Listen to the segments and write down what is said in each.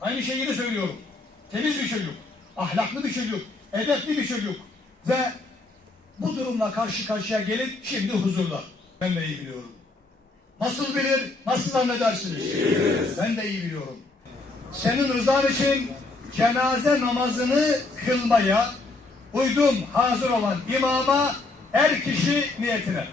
Aynı şeyi de söylüyorum. Temiz bir çocuk, ahlaklı bir çocuk, edepli bir çocuk ve bu durumla karşı karşıya gelip şimdi huzurda. Ben de iyi biliyorum. Nasıl bilir, nasıl zannedersiniz? Ben de iyi biliyorum. Senin rızan için cenaze namazını kılmaya uydum hazır olan imama her kişi niyetine.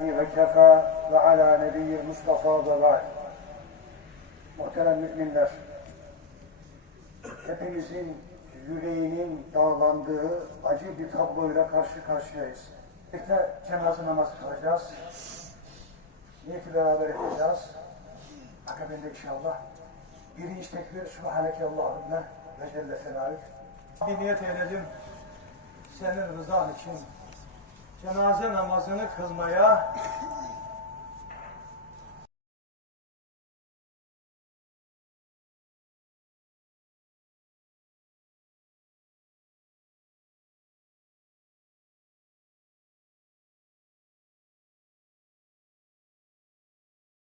ve kefa ve ala nebiyyil Mustafa ve ba'd. Muhterem müminler, hepimizin yüreğinin dağlandığı acı bir tabloyla karşı karşıyayız. Birlikte cenaze namazı kılacağız. Niyeti beraber edeceğiz. Akabinde inşallah. Birinci tekbir, Subhaneke Allahümme ve Celle Senalik. Bir niyet eyledim. Senin rızan için cenaze namazını kılmaya